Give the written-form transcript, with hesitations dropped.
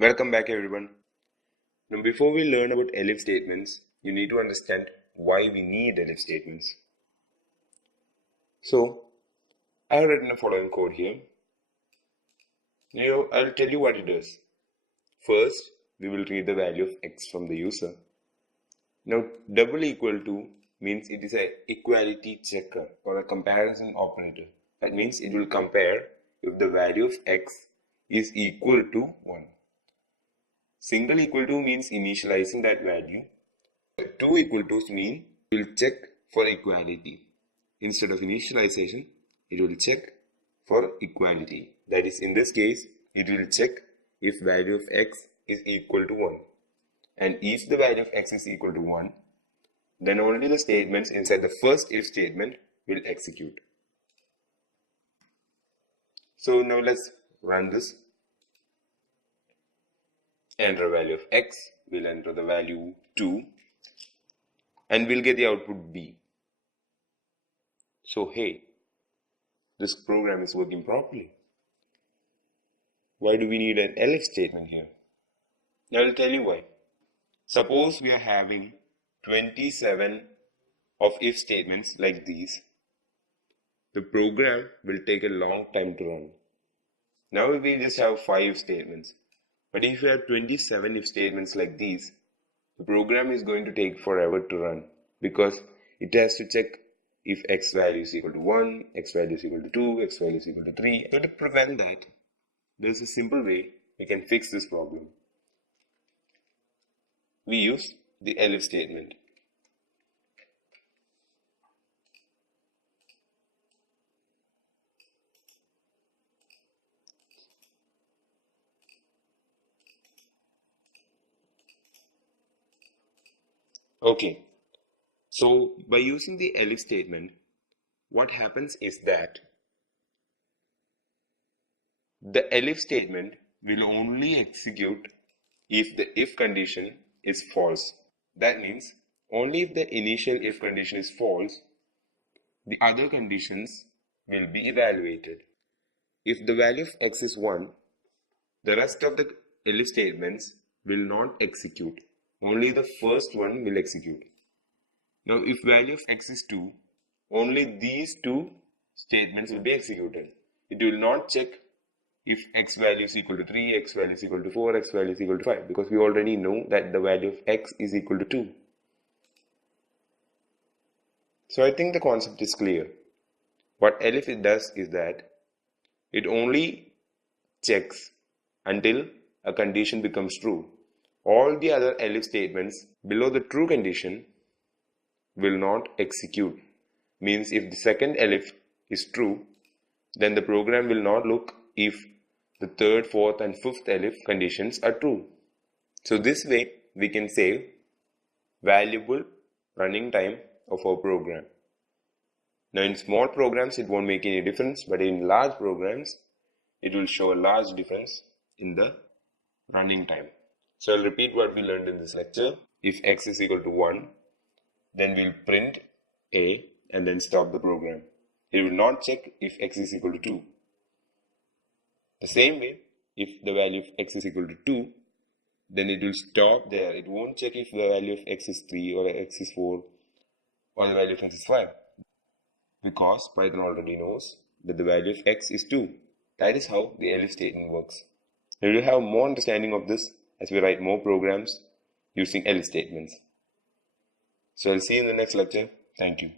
Welcome back everyone. Now before we learn about Elif statements, you need to understand why we need Elif statements. So, I have written the following code here. Now I'll tell you what it does. First, we will read the value of x from the user. Now double equal to means it is an equality checker or a comparison operator. That means it will compare if the value of x is equal to 1. Single equal to means initializing that value. Two equal to mean it will check for equality. Instead of initialization, it will check for equality. That is, in this case, it will check if value of x is equal to 1. And if the value of x is equal to 1, then only the statements inside the first if statement will execute. So now let's run this. Enter value of x, we'll enter the value 2 and we'll get the output b. So hey, this program is working properly. Why do we need an Elif statement here? Now I'll tell you why. Suppose we are having 27 of if statements like these. The program will take a long time to run. Now we just have 5 statements. But if you have 27 if statements like these, the program is going to take forever to run because it has to check if x value is equal to 1, x value is equal to 2, x value is equal to 3. So to prevent that, there's a simple way we can fix this problem. We use the Elif statement. Okay, so by using the Elif statement, what happens is that the Elif statement will only execute if the if condition is false. That means only if the initial if condition is false, the other conditions will be evaluated. If the value of x is 1, the rest of the Elif statements will not execute. Only the first one will execute. Now if value of x is 2, only these two statements will be executed. It will not check if x value is equal to 3, x value is equal to 4, x value is equal to 5 because we already know that the value of x is equal to 2. So I think the concept is clear. What Elif does is that it only checks until a condition becomes true. All the other Elif statements below the true condition will not execute. Means if the second Elif is true, then the program will not look if the third, fourth and fifth Elif conditions are true. So this way we can save valuable running time of our program. Now in small programs it won't make any difference, but in large programs it will show a large difference in the running time. So I'll repeat what we learned in this lecture. If x is equal to 1, then we'll print a and then stop the program. It will not check if x is equal to 2. The same way, if the value of x is equal to 2, then it will stop there. It won't check if the value of x is 3 or x is 4 or the value of x is 5. Because Python already knows that the value of x is 2. That is how the Elif statement works. We will have more understanding of this as we write more programs using Elif statements. So I'll see you in the next lecture. Thank you.